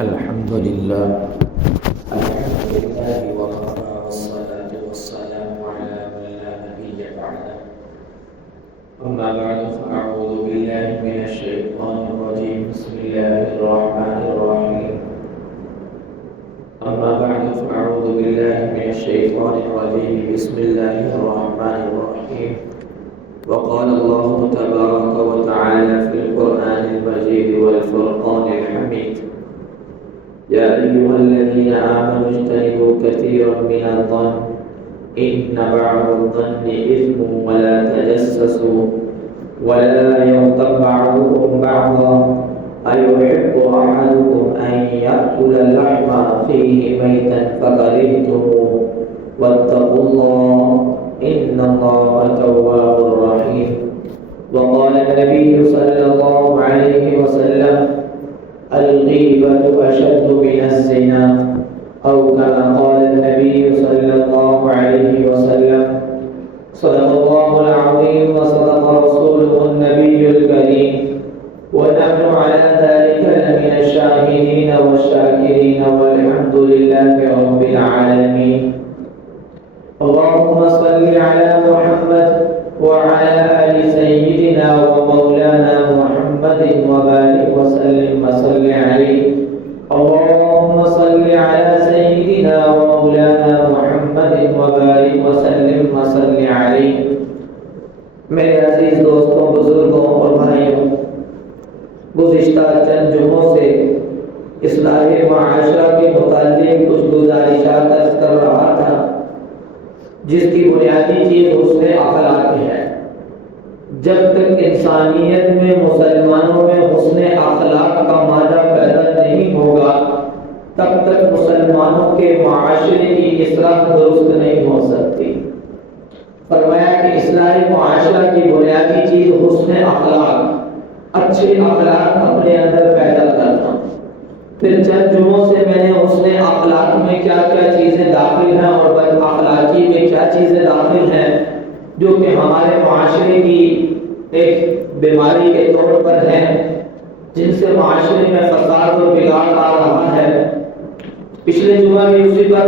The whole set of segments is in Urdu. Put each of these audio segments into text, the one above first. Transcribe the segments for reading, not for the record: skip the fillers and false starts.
الحمد لله وكفى والصلاة والسلام على من لا نبي بعده. أما بعد فأعوذ بالله من الشيطان الرجيم. بسم الله الرحمن الرحيم. أما بعد فأعوذ بالله من الشيطان الرجيم. بسم الله الرحمن الرحيم. وقال الله تبارك وتعالى في القرآن المجيد والفرقان الحميد: يا أيها الذين آمنوا اجتنبوا كثيرا من الظن إن بعض الظن إثم ولا تجسسوا ولا يغتب بعضكم بعضا أيحب أحدكم أن يأكل لحم أخيه ميتا فكرهتموه واتقوا الله إن الله تواب رحيم. وقال النبي صلى الله عليه وسلم: الغيبة أشد من الزنا، أو كما قال النبي صلى الله عليه وسلم. صدق الله العظيم وصدق رسوله النبي الكريم، ونحن على ذلك لمن الشاهدين والشاكرين، والحمد لله رب العالمين. اللهم صل على محمد وعلى آل سيدنا ومولانا محمد وبارك وسلم وصل عليه. اللهم صل على سيدنا ومولانا محمد وبارك وسلم وصل عليه. میرے عزیز دوستوں، بزرگوں اور بھائیوں، گزشتہ چند جمعوں سے اصلاح معاشرہ کے متعلق کچھ گزارشات عرض کر رہا تھا، جس کی بنیادی چیز حسن اخلاق ہے. جب تک انسانیت میں، مسلمانوں میں حسن اخلاق کا مادہ پیدا نہیں ہوگا، تب تک مسلمانوں کے معاشرے کی اصلاح درست نہیں ہو سکتی. فرمایا کہ اصلاح معاشرہ کی بنیادی چیز حسن اخلاق، اچھے اخلاق اپنے اندر پیدا کرنا. پھر چند جمعوں سے میں نے حسن اخلاق میں کیا کیا چیزیں داخل ہیں اور بد اخلاقی میں کیا چیزیں داخل ہیں جو کہ ہمارے معاشرے کی ایک بیماری کے طور پر ہیں، جن سے معاشرے میں فساد اور بگاڑ آ رہا ہے. پچھلے جمعہ بھی اسی پر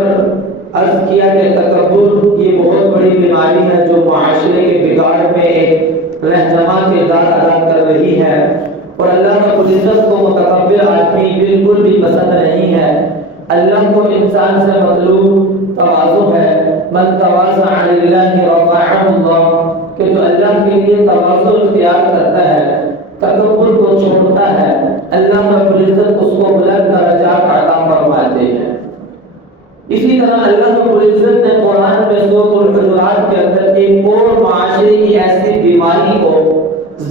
عرض کیا کہ تکبر یہ بہت بڑی بیماری ہے جو معاشرے کے بگاڑ میں ایک رہنما کردار ادا کر رہی ہے، اور اللہ رب العزت کو متکبر آدمی بالکل بھی پسند نہیں ہے. اللہ کو انسان سے مطلوب تواضع ہے. من تواضع للہ رفعہ اللہ، کہ جو اللہ کے لیے تواضع اختیار کرتا ہے، تکبر کو چھوڑتا ہے، اللہ رب العزت اس کو بلند درجات عطا فرماتے ہیں. اسی طرح اللہ رب العزت نے قرآن میں سورۃ الحجرات کے اندر ایک اور معاشرے کی ایسی بیماری کو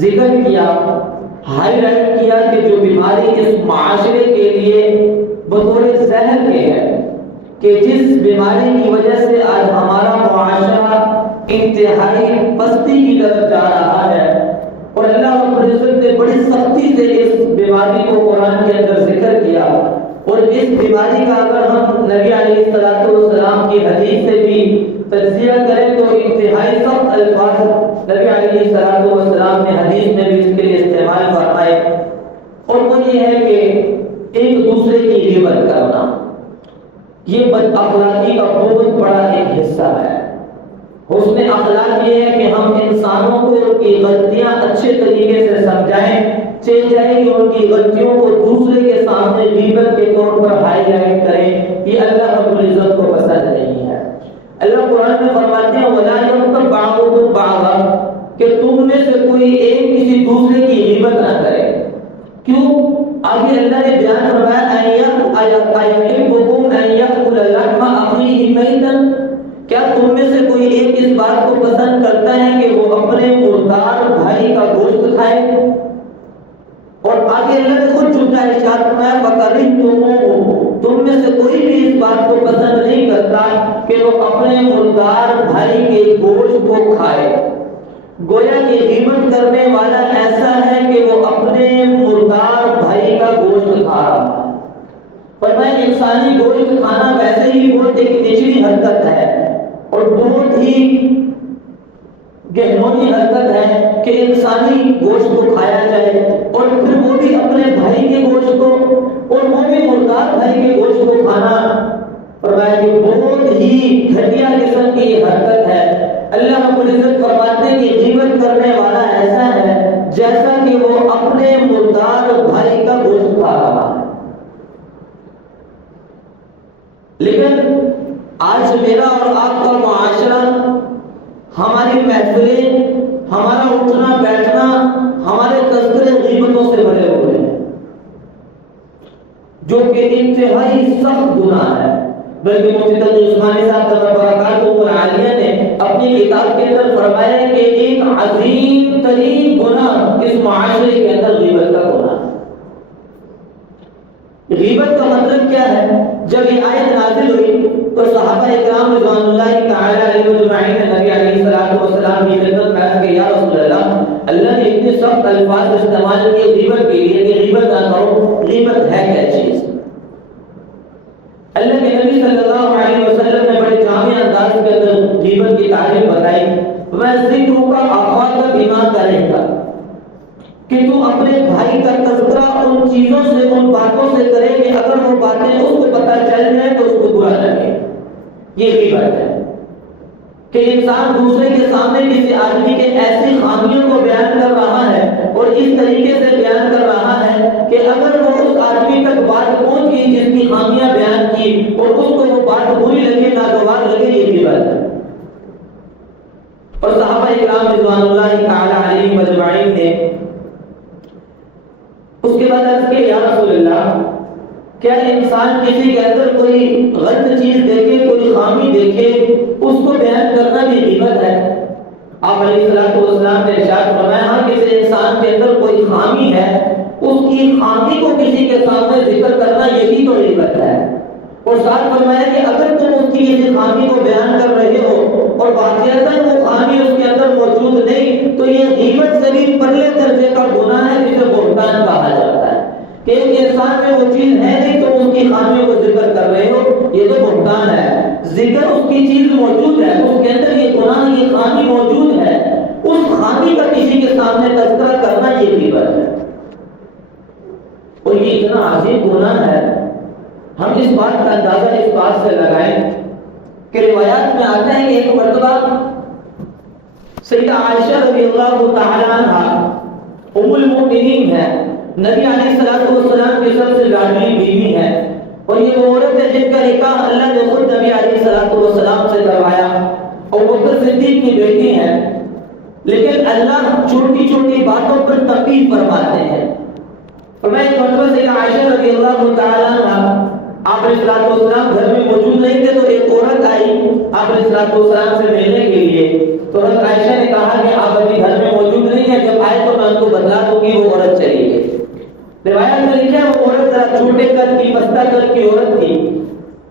ذکر کیا، ہائی لائٹ کیا کہ جو بیماری اس معاشرے کے لیے بطور زہر کے ہے، کہ جس بیماری کی وجہ سے آج ہمارا معاشرہ انتہائی پستی کی طرف جا رہا ہے. اور اللہ رب العزت نے بڑی سختی سے اس بیماری کو قرآن کے اندر ذکر کیا. اور اس بیماری کا اگر ہم نبی علیہ السلام کی حدیث سے بھی تجزیہ کریں تو انتہائی سخت الفاظ نبی علیہ السلام نے حدیث میں بھی اس کے لیے استعمال فرمائے. اور وہ یہ ہے کہ ایک دوسرے کی غیبت کرنا، یہ بد اخلاقی کا بہت بڑا ایک حصہ ہے. حسن اخلاق یہ ہے کہ ہم انسانوں کو ان کی غلطیاں اچھے طریقے سے سمجھائیں، چاہے کہ ان کی غلطیوں کو دوسرے کے سامنے غیبت کے طور پر ہائی لائٹ کریں. یہ اللہ رب العزت کو پسند نہیں ہے. اللہ قرآن میں فرماتے ہیں وَلَا يَغْتَبْ بَعْضُكُمْ بَعْضًا، کہ تم میں سے کوئی ایک کسی دوسرے کی غیبت نہ کرے. کیوں؟ آگے اللہ نے بیان فرمایا أَيَحِبُّكُمْ أَن يَأْكُلَ لَحْمَ أَخِيهِ مَيْتًا، کیا تم میں سے کوئی ایک اس بات کو پسند کرتا ہے کہ وہ اپنے مردار بھائی کا گوشت کھائے؟ اور آگے اللہ نے خود جھوٹا ارشاد فرمایا فَكَرِهْتُمُوهُ، تم میں سے کوئی بھی اس بات کو پسند نہیں کرتا کہ وہ اپنے مردار بھائی کے گوشت کو کھائے. گویا کہ غیبت کرنے والا ایسا ہے کہ وہ اپنے مردار بھائی کا گوشت کھا رہا ہے. فرمایا انسانی گوشت کھانا ویسے ہی بہت ایک نچلی حرکت ہے اور بہت ہی گہنوئی حرکت ہے کہ انسانی گوشت کو کھایا جائے اور پھر وہ بھی اپنے بھائی کے گوشت کو. اور وہ بھی مردار بھائی کے گوشت کو کھانا فرمایا کہ بہت ہی گھٹیا قسم کی یہ حرکت ہے۔ اللہ رب العزت فرماتے ہیں کہ غیبت کرنے والا ایسا ہے جیسا کہ وہ اپنے مردار بھائی کا گوشت کھا رہا ہے۔ لیکن آج میرا اور آپ کا معاشرہ، ہماری محفلیں، ہمارا اٹھنا بیٹھنا، ہمارے تذکرے غیبتوں سے بھرے ہوئے ہیں، جو کہ انتہائی سخت گناہ ہے۔ بلکہ مفتی تقی عثمانی صاحب کا برکاتہ عالیہ نے اپنی کتاب کے اندر فرمایا کہ ایک عظیم ترین گناہ اس معاشرے کے اندر غیبت کا گناہ ہے۔ غیبت کا مطلب کیا ہے؟ جب یہ آیت نازل ہوئی تو صحابہ اکرام رضوان اللہ تعالی علیہ اجمعین نے نبی علیہ الصلوۃ والسلام کی خدمت میں کہا کہ یا رسول اللہ نے اتنے سخت الفاظ استعمال کیے غیبت کے لیے کہ غیبت نہ کرو، غیبت ہے کیا چیز؟ اللہ کے نبی صلی اللہ علیہ وسلم نے بڑے جامع انداز کے اندر غیبت کی تعریف بتائی۔ وہ ذکر کا اخاک بما کرے گا، کہ تو اپنے بھائی کا تذکرہ ان چیزوں سے، ان باتوں سے کرے کہ اگر وہ باتیں اس کو پتہ چل جائے تو اس کو برا لگے۔ یہ غیبت ہے کہ انسان دوسرے کے سامنے کسی آدمی کے ایسی خامیوں کو بیان کر رہا ہے اور اس طریقے سے بیان کر رہا ہے کہ اگر وہ اس آدمی تک بات پہنچ گئی جس کی خامیاں بیان کی اور اس کو وہ بات بری لگے، ناگوار لگے، یہ غیبت ہے۔ اور صحابہ اکرام رضوان اللہ تعالی علیہم اجمعین نے اس کے بعد عرض کہ یا رسول اللہ، کیا انسان کسی کے اندر کوئی غلط چیز دیکھے، کوئی خامی دیکھے، اس کو بیان کرنا بھی غیبت ہے؟ آپ علیہ الصلوۃ والسلام نے ارشاد فرمایا ہاں، کسی انسان کے اندر کوئی خامی ہے، اس کی خامی کو کسی کے سامنے ذکر کرنا یہی تو غیبت ہے۔ اور ساتھ فرمایا کہ اگر تم اس کی کسی خامی کو بیان کر رہے ہو اور واقعتاً وہ خامی اس کے اندر موجود نہیں تو یہ غیبت سے بھی پرلے درجے کا گناہ ہے، جسے بہتان کہا جاتا ہے کہ ایک انسان میں وہ چیز ہے نہیں تو اس کی خامیوں کو ذکر کر رہے ہو، یہ تو بہتان ہے۔ ذکر اس کی چیز موجود ہے، اس کے اندر یہ گناہ، یہ خامی موجود ہے، اس خامی کا کسی کے سامنے تذکرہ کرنا یہ غیبت ہے۔ اور یہ اتنا عظیم گناہ ہے، ہم اس بات کا اندازہ اس بات سے لگائیں کہ روایات میں آتا ہے کہ ایک مرتبہ سیدہ عائشہ رضی اللہ تعالی عنہا ام المؤمنین ہے، نبی علیہ الصلوۃ والسلام کی سب سے لاڈلی بیوی ہے، اور یہ وہ عورت ہے جن کا نکاح اللہ نے خود نبی علیہ الصلوۃ والسلام سے کروایا، اور وہ صدیق کی بیٹی ہے۔ لیکن اللہ چھوٹی چھوٹی باتوں پر تنبیہ فرماتے ہیں۔ اور میں ایک مرتبہ سیدہ عائشہ رضی اللہ تعالی عنہا، آپ علیہ الصلوۃ والسلام گھر میں موجود نہیں تھے تو ایک عورت آئی آپ علیہ الصلوۃ والسلام سے ملنے کے لیے، تو حضرت عائشہ نے کہا کہ آپ ابھی گھر میں موجود نہیں ہیں، جب آئے تو میں ان کو بتلا دوں گی۔ وہ عورت چلی گئی۔ روایت میں لکھا ہے وہ عورت ذرا چھوٹے قد کی، پستہ قد کی عورت تھی۔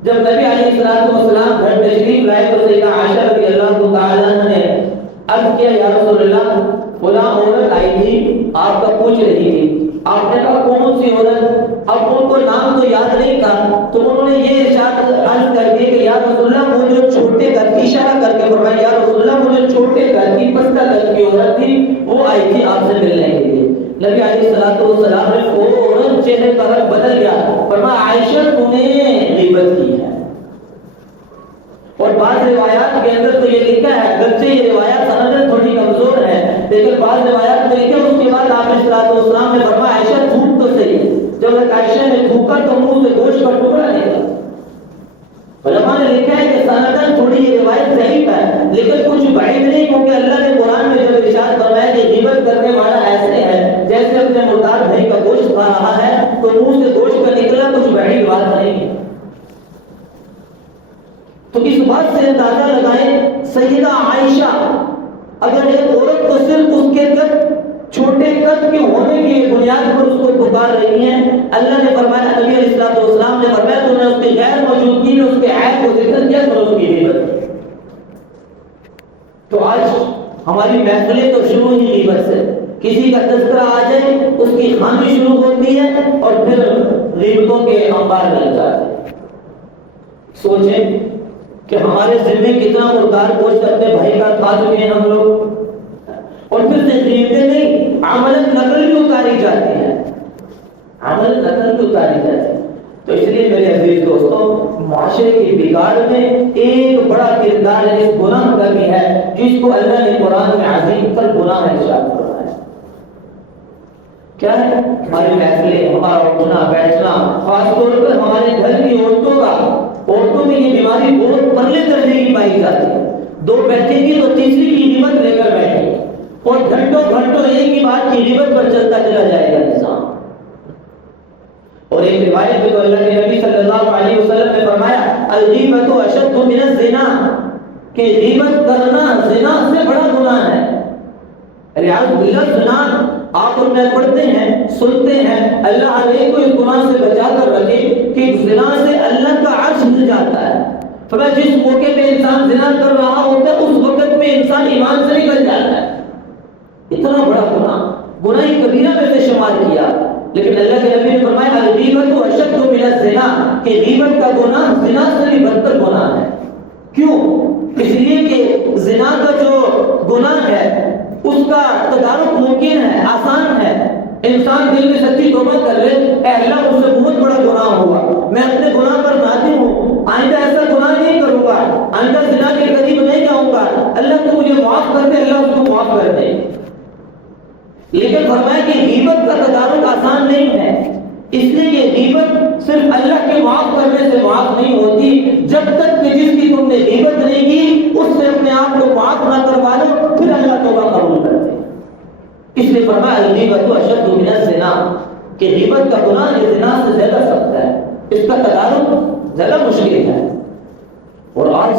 جب نبی علیہ الصلوۃ والسلام گھر تشریف لائے تو سیدہ عائشہ رضی اللہ تعالی عنہا نے عرض کیا یا رسول اللہ، فلاں عورت آئی تھی، آپ کا پوچھ رہی تھی۔ آپ نے کہا کون سی عورت؟ اب ان کو نام تو یاد نہیں تھا، تو انہوں نے یہ ارشاد عرض کر دی کہ یا رسول اللہ وہ جو چھوٹے قد کی، اشارہ کر کے فرمایا یا رسول اللہ وہ جو چھوٹے قد کی، پستہ قد کی عورت تھی، وہ آئی تھی آپ سے ملنے کے لیے۔ نبی علیہ الصلوۃ والسلام نے وہ عورت چہرے کا رنگ بدل گیا، فرمایا عائشہ تو نے غیبت کی ہے۔ اور بعض روایات کے اندر تو یہ لکھا ہے، اگرچہ یہ روایات سندن تھوڑی کمزور ہے، لیکن بعض روایات میں لکھا اس کے بعد آپ علیہ الصلوۃ والسلام نے فرمایا عائشہ تھوک تو صحیح۔ جب عائشہ نے تھوکا تو منہ سے گوشت کا ٹکڑا نکلا۔ علماء نے لکھا ہے کہ سندن تھوڑی یہ روایت ضعیف ہے، لیکن کچھ بعید نہیں، کیونکہ اللہ نے قرآن میں جب ارشاد فرمایا کہ غیبت کرنے والا ایسے ہے جیسے اپنے مردار بھائی کا گوشت کھا رہا ہے، تو منہ سے گوشت کا نکلا، کچھ بعید بات نہیں۔ تو اس بات سے اندازہ لگائیں سیدہ عائشہ اگر ایک عورت کو صرف اس کے چھوٹے قد کے ہونے کی بنیاد پر اس کو پکار رہی ہیں، اللہ نے فرمایا، نبی علیہ الصلوۃ والسلام نے فرمایا تو نے اس کی غیر موجودگی میں اس کے عیب کو ذکر کیا تو اس کی غیبت۔ تو آج ہماری محفلیں تو شروع ہی غیبت سے، کسی کا تذکرہ آ جائے اس کی خامی شروع ہوتی ہے اور پھر غیبتوں کے انبار لگ جاتے ہیں۔ سوچیں کہ ہمارے ذمے کتنا مردار گوشت اپنے بھائی کا کھا چکے ہیں ہم لوگ، اور پھر غیبتیں نہیں، عملاً نقل بھی اتاری جاتی ہے، عملاً نقل بھی اتاری جاتی ہے۔ تو اس لیے میرے عزیز دوستوں، معاشرے کی بگاڑ میں ایک بڑا کردار اس گناہ کا بھی ہے، جس کو اللہ نے قرآن میں عظیم تر گناہ ارشاد فرمایا ہے۔ کیا ہے؟ ہماری محفلیں، ہمارا اٹھنا بیٹھنا، خاص طور پر ہمارے گھر کی عورتوں میں یہ بیماری بہت پرلے درجے کی پائی جاتی ہے۔ دو بیٹھیں گی تو تیسری کی غیبت لے کر بیٹھیں گے، اور گھنٹوں ایک ہی بات کی غیبت پر چلتا چلا جائے گا انسان۔ اور ایک روایت میں تو اللہ کے نبی صلی اللہ علیہ وسلم نے فرمایا الغیبۃ اشد من الزنا، کہ غیبت کرنا زنا سے بڑا گناہ ہے۔ ریاض باللہ، زنا آپ اور میں پڑھتے ہیں، سنتے ہیں، اللہ ہر ایک کو اس گناہ سے بچا کر رکھے کہ زنا سے اللہ کا عرش ہل جاتا ہے۔ فرمایا جس موقع پہ انسان زنا کر رہا ہوتا ہے اس وقت میں انسان ایمان سے نکل جاتا ہے۔ اتنا بڑا گناہ کبیرہ میں سے شمار کیا، لیکن اللہ کے نبی نے فرمایا الغیبۃ اشد من الزنا، کہ غیبت کا گناہ زنا سے بھی بدتر گناہ ہے۔ کیوں؟ اس لیے کہ زنا کا جو گناہ ہے اس کا تدارک ممکن ہے، آسان ہے۔ انسان دل میں سچی توبہ کر لے، اے اللہ مجھ سے بہت بڑا گناہ ہوا، میں اپنے گناہ پر نادم ہوں، آئندہ ایسا گناہ نہیں کروں گا، آئندہ زنا کے قریب نہیں جاؤں گا، اللہ تو مجھے معاف کر دے، اللہ اس کو معاف کر دے۔ لیکن فرمایا کہ غیبت کا تدارک آسان نہیں ہے، اس لیے کہ غیبت صرف اللہ کے معاف کرنے سے معاف نہیں ہوتی، جب تک کہ جس کی تم نے غیبت نہیں کی اس سے اپنے آپ کو معاف نہ کروا لو، پھر اللہ توبہ قبول کرتے۔ اس لیے فرمایا الغیبۃ اشد من الزنا، کہ غیبت کا گناہ یہ زنا سے زیادہ سخت ہے، اس کا تدارک زیادہ مشکل ہے۔ اور آج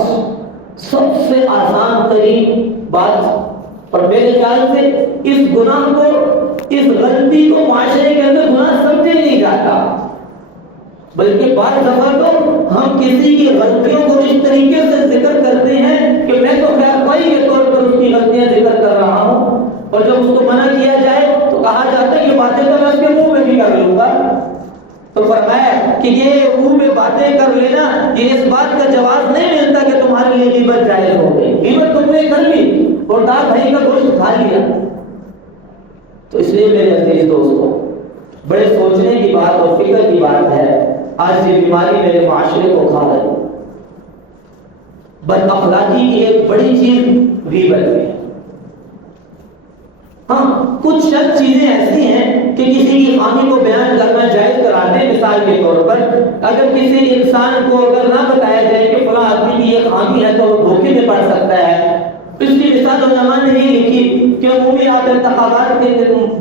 سب سے آسان ترین بات، اور میرے خیال سے اس گناہ کو، اس غلطی کو معاشرے کے اندر گناہ سمجھا نہیں جاتا، بلکہ بعض دفعہ تو ہم کسی کی غلطیوں کو اس طریقے سے ذکر کرتے ہیں کہ میں تو خیر خواہی کے طور پر اس کی غلطیاں ذکر کر رہا ہوں، اور جب اس کو منع کیا جائے تو کہا جاتا ہے یہ باتیں تو میں اس کے منہ میں بھی کر لوں گا۔ تو فرمایا کہ یہ منہ میں باتیں کر لینا، یہ اس بات کا جواز نہیں ملتا کہ تمہارے لیے غیبت جائز ہو گئی، غیبت تم نے کر لی اور دار بھائی کا گوشت کھا لیا۔ تو اس لیے میرے عزیز دوستوں، بڑے سوچنے کی بات اور فکر کی بات ہے، آج یہ بیماری میرے معاشرے کو کھا رہی ہے۔ بد اخلاقی کی ایک بڑی چیز غیبت ہے۔ ہاں، کچھ شخص چیزیں ایسی ہیں کہ کسی کی خامی کو بیان کرنا جائز کراتے ہیں۔ مثال کے طور پر اگر کسی انسان کو اگر نہ بتایا جائے کہ فلاں آدمی کی یہ خامی ہے تو وہ دھوکے میں پڑ سکتا ہے۔ اس کی مثال علماء نے یہ لکھی کہ عمومی آپ انتخابات کے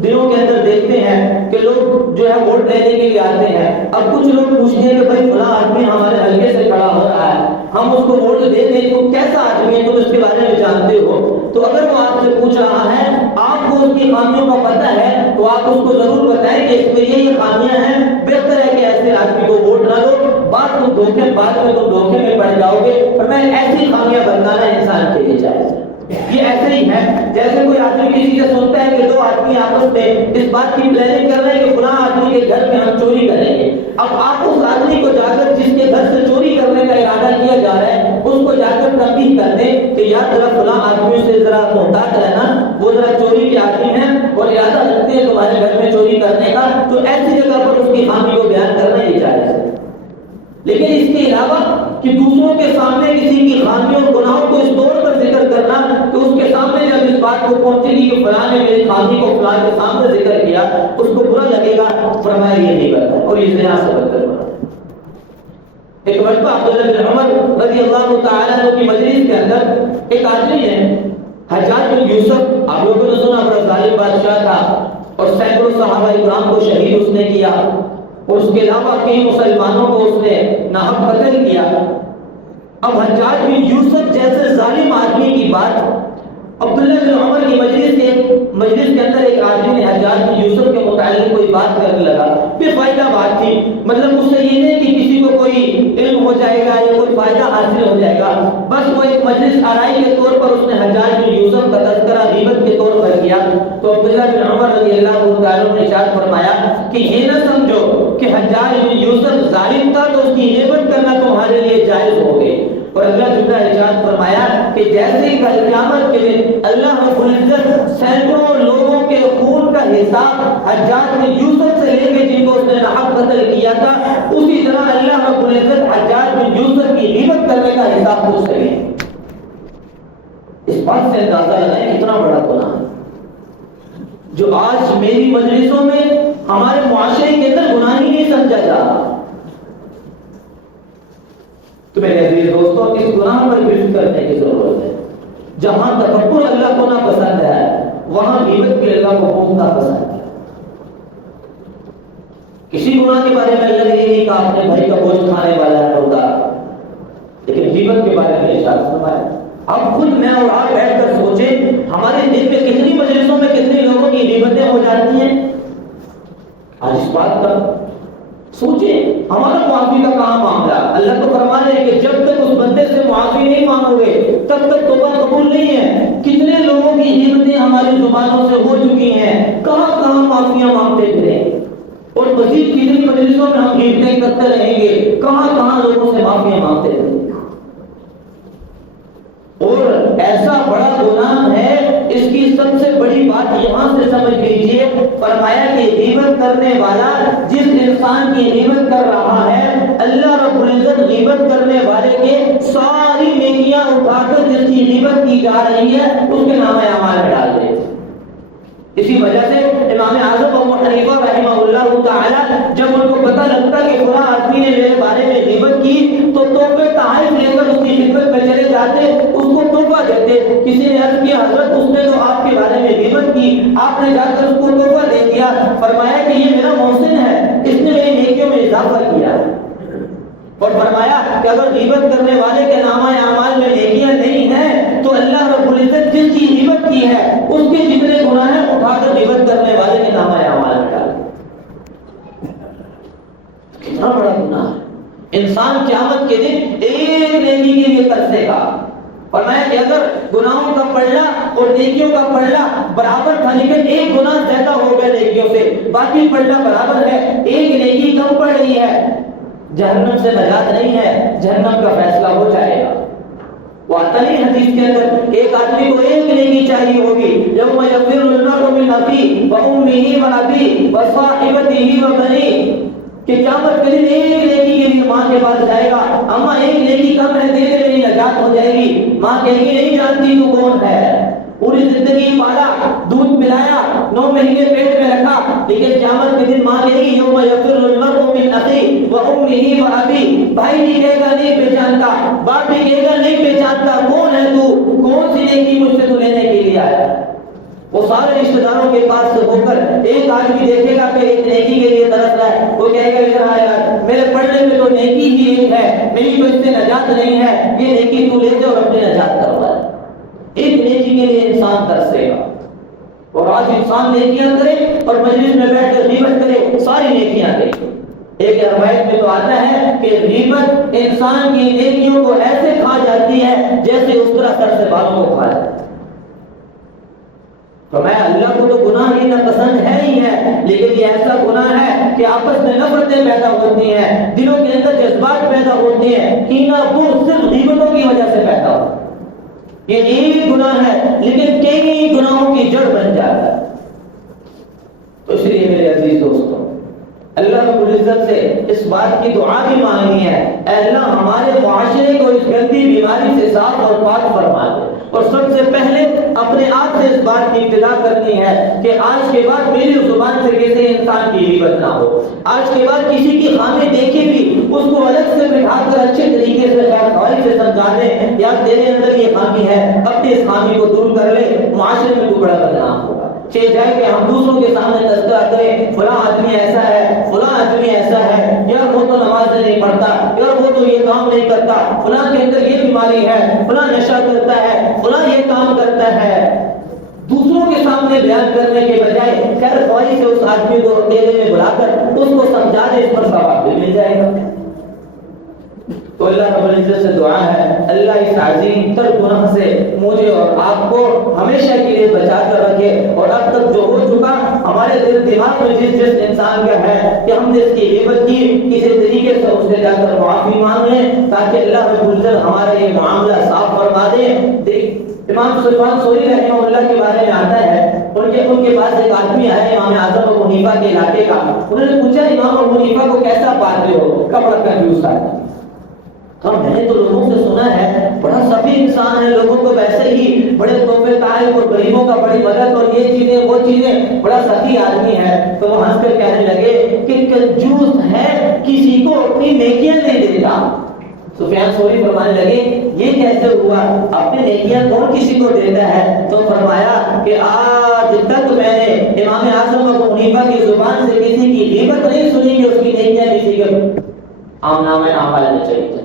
دنوں کے اندر دیکھتے ہیں کہ لوگ جو ہے ووٹ لینے کے لیے آتے ہیں۔ اب کچھ لوگ پوچھتے ہیں کہ بھائی فلاں آدمی ہمارے حلقے سے کھڑا ہو رہا ہے، ہم اس کو ووٹ دے دیں، تم کیسا آدمی ہے، تم اس کے بارے میں جانتے ہو؟ تو اگر وہ آپ سے پوچھ رہا ہے، آپ کو اس کی خامیوں کا پتہ ہے، تو آپ اس کو ضرور بتائیں کہ اس میں یہ خامیاں ہیں، بہتر ہے کہ ایسے آدمی کو ووٹ نہ دو، بعد میں تم دھوکے میں پڑ جاؤ گے۔ اور میں ایسی خامیاں بتانا انسان کے لیے جائز ہے۔ یہ ایسے ہی ہے جیسے کوئی آدمی کسی سے سنتا ہے کہ دو آدمی آپس میں اس بات کی پلاننگ کر رہے ہیں کہ فلاں آدمی کے گھر میں ہم چوری کریں گے۔ اب آپ اس آدمی کو جا کر، جس کے گھر سے چوری کرنے کا ارادہ کیا جا رہا ہے، اس کو جا کر تنبیہ کر دیں کہ یار ذرا فلاں آدمی سے ذرا محتاط رہنا، وہ ذرا چوری کے آدمی ہیں اور ارادہ رکھتے ہیں تمہارے گھر میں چوری کرنے کا، تو ایسی جگہ پر اس کی خامی کو بیان کرنا یہ جائز ہے۔ لیکن اس کے علاوہ کہ دوسروں کے سامنے کسی کی خامیوں اور گناہوں کو اس طور پر ذکر کرنا کہ اس کے سامنے جب اس بات کو پہنچے گی کہ فلاں نے میری خامی کو فلاں کے سامنے ذکر کیا، اس کو برا لگے گا، فرمایا یہ نہیں کرتا اور یہ زنا سے بدتر بنا۔ ایک مرتبہ عبداللہ بن عمر رضی اللہ تعالیٰ عنہ کی مجلس کے اندر ایک آدمی ہے حجاج بن یوسف، آپ لوگوں نے سنا بڑا ظالم بادشاہ تھا اور سینکڑوں صحابہ اکرام کو شہید اس نے کیا، اور اس کے علاوہ کئی مسلمانوں کو اس نے ناحق قتل کیا۔ اب حجاج بن یوسف جیسے ظالم آدمی کی بات عبداللہ بن عمر کی مجلس کے اندر ایک آدمی نے حجاج بن یوسف کے متعلق کوئی بات کرنے لگا، پھر فائدہ بات تھی، مطلب اس سے یہ نہیں کہ کسی کو کوئی علم ہو جائے گا یا کوئی فائدہ حاصل ہو جائے گا، بس وہ ایک مجلس آرائی کے طور پر اس نے حجاج بن یوسف کا تذکرہ غیبت کے طور پر کیا۔ تو عبداللہ بن عمر رضی اللہ تعالیٰ نے ارشاد فرمایا کہ یہ نہ سمجھو کہ حجاج بن یوسف ظالم تھا تو اس کی غیبت کرنا تمہارے لیے جائز ہو گئی، اور اللہ جل ارشاد فرمایا کہ جیسے ہی کل قیامت کے دن اللہ رب العزت سینکڑوں لوگوں کے خون کا حساب حجاج بن یوسف سے لیں گے جن کو اس نے ناحق قتل کیا تھا، اسی طرح اللہ رب العزت حجاج بن یوسف کی غیبت کرنے کا حساب پوچھ لیں گے۔ اس بات سے اندازہ لگائیں کتنا بڑا گناہ ہے جو آج میری مجلسوں میں ہمارے معاشرے کے اندر گناہ ہی نہیں سمجھا جا رہا۔ تو میرے عزیز دوستوں، اس گناہ پر گرفت کرنے کی ضرورت ہے۔ جہاں تکبر اللہ کو ناپسند ہے وہاں غیبت بھی اللہ کو خوب ناپسند ہے۔ کسی گناہ کے بارے میں اللہ نے یہ نہیں کہا اپنے بھائی کا گوشت کھانے والا ہے ہوتا، لیکن غیبت کے بارے میں ارشاد فرمایا۔ اب خود میں اور آپ بیٹھ کر سوچیں ہمارے دل میں کتنی مجلسوں میں کتنے لوگوں کی غیبتیں ہو جاتی ہیں۔ آج اس بات کا سوچیں، ہمارا معافی کا کہاں معاملہ؟ اللہ تو فرما رہے ہیں کہ جب تک اس بندے سے معافی نہیں مانگو گے تب تک توبہ قبول نہیں ہے۔ کتنے لوگوں کی غیبتیں ہماری زبانوں سے ہو چکی ہیں، کہاں کہاں معافیاں مانگتے پھرے، اور مزید کتنی مجلسوں میں ہم غیبتیں کرتے رہیں گے، کہاں کہاں لوگوں سے معافیاں مانگتے رہیں گے۔ اور ایسا بڑا گناہ ہے، اس کی سب سے بڑی بات یہاں سے سمجھ لیجئے، فرمایا کہ غیبت کرنے والا جس انسان کی غیبت کر رہا ہے، اللہ رب العزت غیبت کرنے والے کے ساری نیکیاں اٹھا کر جس کی غیبت کی جا رہی ہے اس کے نامہ اعمال میں ڈال دے۔ اسی وجہ سے امام اعظم ابو حنیفہ رحمہ اللہ تعالی جب ان کو پتہ لگتا کہ فلاں آدمی نے میرے بارے میں غیبت کی تو تحفے تحائف لے کر اس کی خدمت میں چلے جاتے، اس کو تحفہ دیتے۔ کسی نے عرض کیا حضرت اس نے تو آپ کے بارے میں غیبت کی، آپ نے جا کر اس کو تحفہ دے دیا۔ فرمایا کہ یہ میرا محسن ہے، اس نے میری نیکیوں میں اضافہ کیا۔ اور فرمایا کہ اگر غیبت کرنے والے کے نامہ اعمال میں نیکیاں نہیں ہیں تو اللہ رب العزت جس کی غیبت کی ہے اس کے جتنے گناہ ہیں اٹھا کر غیبت کرنے والے کے نامہ اعمال میں ڈال دے۔ کتنا بڑا گناہ ہے۔ انسان قیامت کے دن ایک نیکی کے لیے ترسے گا۔ فرمایا کہ اگر گناہوں کا پلڑا اور نیکیوں کا پلڑا برابر تھا لیکن ایک گناہ زیادہ ہو گیا نیکیوں سے، باقی پلڑا برابر ہے، ایک نیکی کم پڑ رہی ہے، جہنم سے نجات نہیں ہے، جہنم کا فیصلہ ہو جائے گا۔ وہ آتا نہیں حدیث کے اندر ایک آدمی کو ایک نیکی چاہیے ہوگی، یوم یفر المرء من اخیہ وامہ وابیہ وصاحبتہ وبنیہ، کہ قیامت کے دن ایک نیکی کے لیے ماں کے پاس جائے گا، اماں ایک نیکی کم ہے، دے دے میری نجات ہو جائے گی۔ ماں کہے گی نہیں جانتی تو کون ہے، پوری زندگی پالا، دودھ پلایا، 9 مہینے پیٹ میں رکھا، لیکن قیامت کے دن ماں کہے گی یوم یفر المرء من اخیہ وامہ وابیہ، بھائی بھی کہے گا نہیں پہچانتا، باپ بھی کہے گا نہیں پہچانتا، کون ہے تو، کون سی نیکی مجھ سے تو لینے کے لیے آیا۔ وہ سارے رشتہ داروں کے پاس سے ہو کر ایک آدمی دیکھے گا کہ ایک نیکی کے لیے ترس رہا ہے، وہ کہے گا ادھر آ یار، میرے پڑھنے میں تو نیکی ہی ایک ہے، میری تو اس سے نجات نہیں ہے، یہ نیکی تو لے دے اور اپنی نجات کروا دے۔ ایک نیکی کے لیے انسان ترسے گا، اور آج انسان نیکیاں کرے اور مجلس میں بیٹھ کر غیبت کرے، ساری نیکیاں کرے۔ ایک روایت میں تو آتا ہے کہ غیبت انسان کی نیکیوں کو ایسے کھا جاتی ہے جیسے اس طرح سر سے بالوں کو کھا جاتی ہے۔ فرمایا اللہ کو تو گناہ ہی ناپسند ہے ہی ہے، لیکن یہ ایسا گناہ ہے کہ آپس میں نفرتیں پیدا ہوتی ہیں، دلوں کے اندر جذبات پیدا ہوتے ہیں، کینہ بغض صرف غیبتوں کی وجہ سے پیدا ہوتا ہے۔ یہ ایک گناہ ہے لیکن کئی گناہوں کی جڑ بن جاتا ہے۔ تو اس لیے میرے عزیز دوستوں، اللہ رب العزت سے اس بات کی دعا بھی مانگنی ہے، اے اللہ ہمارے معاشرے کو اس گندی بیماری سے صاف اور پاک فرما دے۔ اور سب سے پہلے اپنے آپ سے اس بات کی ابتدا کرنی ہے کہ آج کے بعد میری زبان سے کسی انسان کی غیبت نہ ہو۔ آج کے بعد کسی کی خامی دیکھے بھی اس کو الگ سے بٹھا کر اچھے طریقے سے خیر سے سمجھا دیں، یا تیرے اندر یہ خامی ہے، اپنی اس خامی کو دور کر لے، معاشرے میں تو بڑا بدنام ہوگا۔ چاہے جائے کہ ہم دوسروں کے سامنے تذکرہ کریں فلاں آدمی ایسا ہے، فلاں آدمی ایسا ہے، یار وہ تو نماز نہیں پڑھتا، یار وہ تو یہ کام نہیں کرتا، فلاں کے اندر یہ بیماری ہے، فلاں نشہ کرتا ہے، فلاں یہ کام کرتا ہے۔ دوسروں کے سامنے بیان کرنے کے بجائے خیر خواہی سے اس آدمی کو اکیلے میں بلا کر اس کو سمجھا دے، اس پر ثواب بھی مل جائے گا۔ تو اللہ رب العزت سے دعا ہے اللہ اس عظیم تر گناہ سے مجھے اور آپ کو ہمیشہ کے لیے بچا کر رکھے، اور اب تک جو ہو چکا ہمارے دل دماغ میں جس انسان کا ہے کہ ہم نے اس کی غیبت کی، کسی طریقے سے اس سے جا کر معافی مانگ لیں تاکہ اللہ رب العزت ہمارا یہ معاملہ صاف فرما دے۔ امام سفیان ثوری رحمہ اللہ کے بارے میں آتا ہے، ان کے پاس ایک آدمی آیا امام اعظم ابو حنیفہ کے علاقے کا، انہوں نے پوچھا امام ابو حنیفہ کو کیسا پاتے ہو؟ کپڑا کنفیوز تھا۔ ہم میں نے تو لوگوں سے سنا ہے بڑا سخی انسان ہے، لوگوں کو ویسے ہی بڑے تحفے تحائف اور غریبوں کا بڑی مدد اور یہ چیزیں وہ چیزیں، بڑا سخی آدمی ہے۔ تو وہ ہنس کر کہنے لگے کہ کنجوس ہے، کسی کو اپنی نیکیاں نہیں دیتا۔ سفیان ثوری فرمانے لگے یہ کیسے ہوا؟ اپنی نیکیاں کون کسی کو دیتا ہے؟ تو فرمایا کہ آج تک میں نے امام اعظم ابو حنیفہ کی زبان سے کسی کی غیبت نہیں سنی کہ اس کی نیکیاں کسی کے آمنا میں نہ پانا چاہیے۔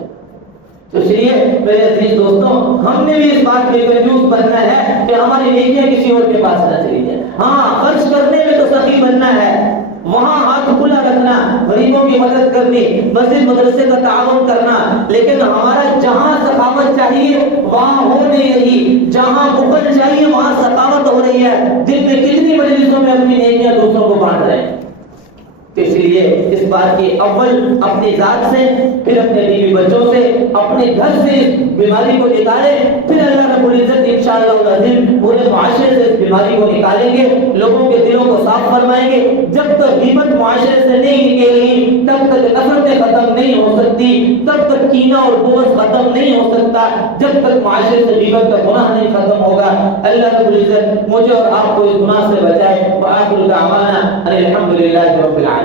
تو اس لیے میرے عزیز دوستوں، ہم نے بھی اس بات کے کنجوس بننا ہے کہ ہماری نیکیاں کسی اور کے پاس نہ چلی جائیں۔ ہاں، خرچ کرنے میں تو سخی بننا ہے، وہاں ہاتھ کھلا رکھنا، غریبوں کی مدد کرنی، مسجد مدرسے کا تعاون کرنا، لیکن ہمارا جہاں سخاوت چاہیے وہاں ہو نہیں رہی، جہاں بخل چاہیے وہاں سخاوت ہو رہی ہے۔ دن میں کتنی مجلسوں میں اپنی نیکیاں دوسروں کو بانٹ رہے ہیں۔ اس لیے اس بات کی اول اپنی ذات سے، پھر اپنے بیوی بچوں سے، اپنے گھر سے اس بیماری کو نکالیں، پھر اللہ رب العزت انشاءاللہ العظیم پورے معاشرے سے اس بیماری کو نکالیں گے، لوگوں کے دلوں کو صاف فرمائیں گے۔ جب تک غیبت معاشرے سے نہیں نکلے گی تب تک نفرتیں ختم نہیں ہو سکتی، تب تک کینہ اور بغض ختم نہیں ہو سکتا، جب تک معاشرے سے غیبت کا گناہ نہیں ختم ہوگا۔ اللہ رب العزت مجھے اور آپ کو اس گناہ سے بچائے۔ وآخر دعوانا ان الحمد للہ رب العالمین۔